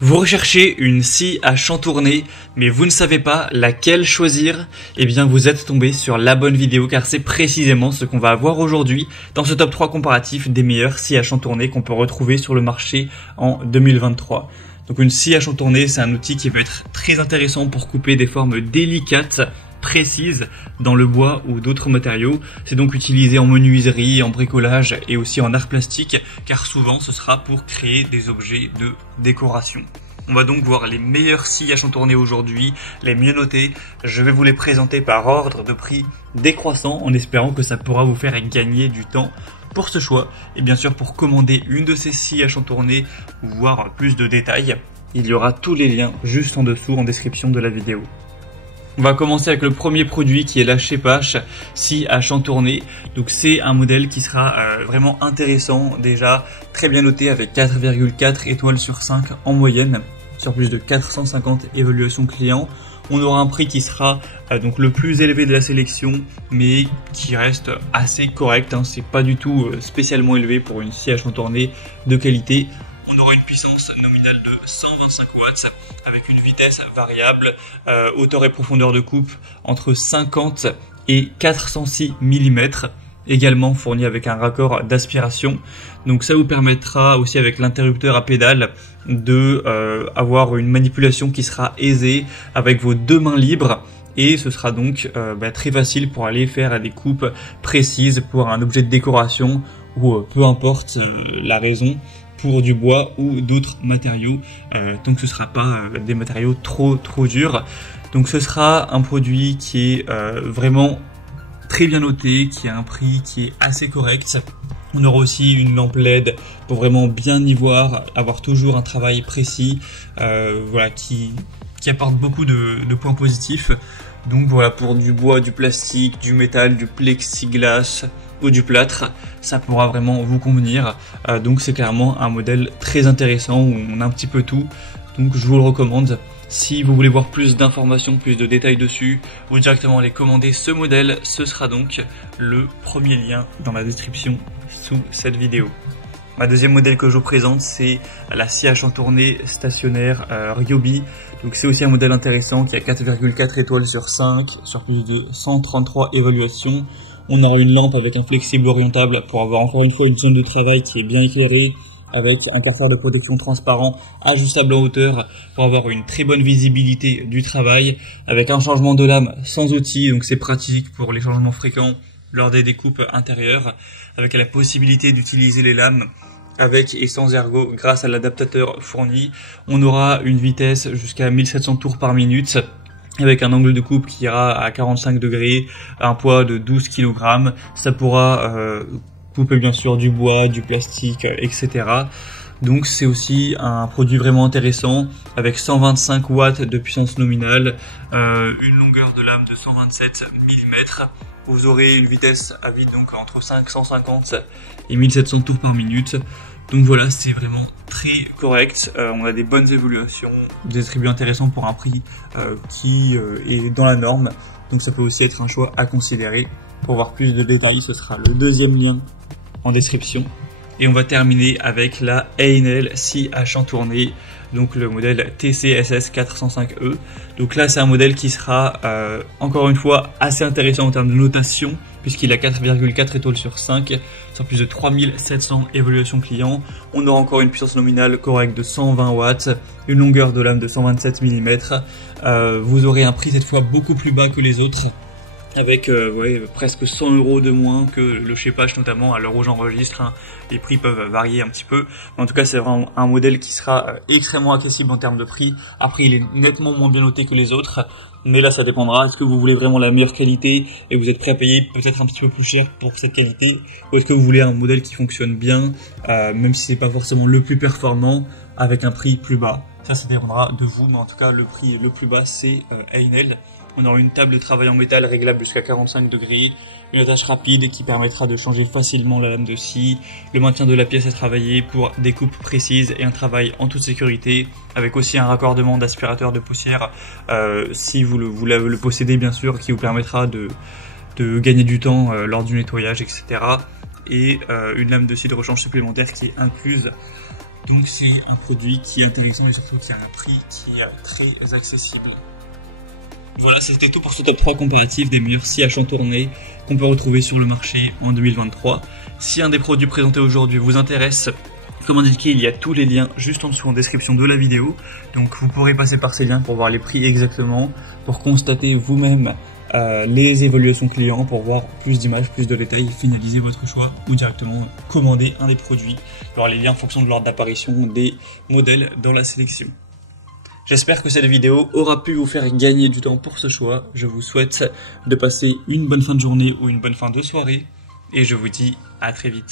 Vous recherchez une scie à chantourner, mais vous ne savez pas laquelle choisir? Eh bien, vous êtes tombé sur la bonne vidéo car c'est précisément ce qu'on va voir aujourd'hui dans ce top 3 comparatif des meilleures scies à chantourner qu'on peut retrouver sur le marché en 2023. Donc une scie à chantourner, c'est un outil qui peut être très intéressant pour couper des formes délicates, précises dans le bois ou d'autres matériaux. C'est donc utilisé en menuiserie, en bricolage et aussi en art plastique car souvent ce sera pour créer des objets de décoration. On va donc voir les meilleures scies à chantourner aujourd'hui, les mieux notées. Je vais vous les présenter par ordre de prix décroissant en espérant que ça pourra vous faire gagner du temps pour ce choix. Et bien sûr, pour commander une de ces scies à chantourner ou voir plus de détails, il y aura tous les liens juste en dessous en description de la vidéo. On va commencer avec le premier produit qui est la Shepash scie à chantourner. Donc c'est un modèle qui sera vraiment intéressant, déjà très bien noté avec 4,4 étoiles sur 5 en moyenne, sur plus de 450 évaluations clients. On aura un prix qui sera donc le plus élevé de la sélection, mais qui reste assez correct, hein. C'est pas du tout spécialement élevé pour une scie à chantourner de qualité. On aura une puissance nominale de 125 watts avec une vitesse variable, hauteur et profondeur de coupe entre 50 et 406 mm, également fourni avec un raccord d'aspiration. Donc ça vous permettra aussi avec l'interrupteur à pédale de avoir une manipulation qui sera aisée avec vos deux mains libres. Et ce sera donc très facile pour aller faire des coupes précises pour un objet de décoration ou peu importe la raison, pour du bois ou d'autres matériaux, tant que ce ne sera pas des matériaux trop durs. Donc ce sera un produit qui est vraiment très bien noté, qui a un prix qui est assez correct. On aura aussi une lampe LED pour vraiment bien y voir, avoir toujours un travail précis, voilà, qui apporte beaucoup de points positifs. Donc voilà, pour du bois, du plastique, du métal, du plexiglas ou du plâtre, ça pourra vraiment vous convenir. Donc c'est clairement un modèle très intéressant où on a un petit peu tout. Donc je vous le recommande. Si vous voulez voir plus d'informations, plus de détails dessus, ou directement aller commander ce modèle, ce sera donc le premier lien dans la description sous cette vidéo. Ma deuxième modèle que je vous présente, c'est la scie à chantourner stationnaire Ryobi. Donc c'est aussi un modèle intéressant qui a 4,4 étoiles sur 5, sur plus de 133 évaluations. On aura une lampe avec un flexible orientable pour avoir encore une fois une zone de travail qui est bien éclairée, avec un capteur de protection transparent ajustable en hauteur pour avoir une très bonne visibilité du travail, avec un changement de lame sans outil, donc c'est pratique pour les changements fréquents lors des découpes intérieures, avec la possibilité d'utiliser les lames avec et sans ergot grâce à l'adaptateur fourni. On aura une vitesse jusqu'à 1700 tours par minute, avec un angle de coupe qui ira à 45 degrés, un poids de 12 kg. Ça pourra couper bien sûr du bois, du plastique, etc. Donc c'est aussi un produit vraiment intéressant avec 125 watts de puissance nominale, une longueur de lame de 127 mm. Vous aurez une vitesse à vide donc entre 550 et 1700 tours par minute. Donc voilà, c'est vraiment très correct. On a des bonnes évaluations, des attributs intéressants pour un prix qui est dans la norme. Donc ça peut aussi être un choix à considérer. Pour voir plus de détails, ce sera le deuxième lien en description. Et on va terminer avec la Einel scie à chantourner, donc le modèle TCSS 405E. Donc là c'est un modèle qui sera encore une fois assez intéressant en termes de notation, puisqu'il a 4,4 étoiles sur 5, sur plus de 3700 évaluations clients. On aura encore une puissance nominale correcte de 120 watts, une longueur de lame de 127 mm. Vous aurez un prix cette fois beaucoup plus bas que les autres, avec presque 100 € de moins que le Shepash, notamment à l'heure où j'enregistre, hein. Les prix peuvent varier un petit peu, mais en tout cas c'est vraiment un modèle qui sera extrêmement accessible en termes de prix. Après il est nettement moins bien noté que les autres, mais là ça dépendra. Est-ce que vous voulez vraiment la meilleure qualité et vous êtes prêt à payer peut-être un petit peu plus cher pour cette qualité, ou est-ce que vous voulez un modèle qui fonctionne bien, même si c'est pas forcément le plus performant, avec un prix plus bas? Ça dépendra de vous, mais en tout cas le prix le plus bas c'est Einel. On aura une table de travail en métal réglable jusqu'à 45 degrés, une attache rapide qui permettra de changer facilement la lame de scie, le maintien de la pièce à travailler pour des coupes précises et un travail en toute sécurité, avec aussi un raccordement d'aspirateur de poussière si vous le possédez bien sûr, qui vous permettra de gagner du temps lors du nettoyage, etc. Et une lame de scie de rechange supplémentaire qui est incluse Donc c'est un produit qui est intéressant et surtout qui a un prix qui est très accessible. Voilà, c'était tout pour ce top 3 comparatif des meilleurs scies à chantourner qu'on peut retrouver sur le marché en 2023. Si un des produits présentés aujourd'hui vous intéresse, comme indiqué, il y a tous les liens juste en dessous en description de la vidéo. Donc vous pourrez passer par ces liens pour voir les prix exactement, pour constater vous-même les évaluations clients, pour voir plus d'images, plus de détails, finaliser votre choix ou directement commander un des produits. Il y aura les liens en fonction de l'ordre d'apparition des modèles dans la sélection. J'espère que cette vidéo aura pu vous faire gagner du temps pour ce choix. Je vous souhaite de passer une bonne fin de journée ou une bonne fin de soirée et je vous dis à très vite.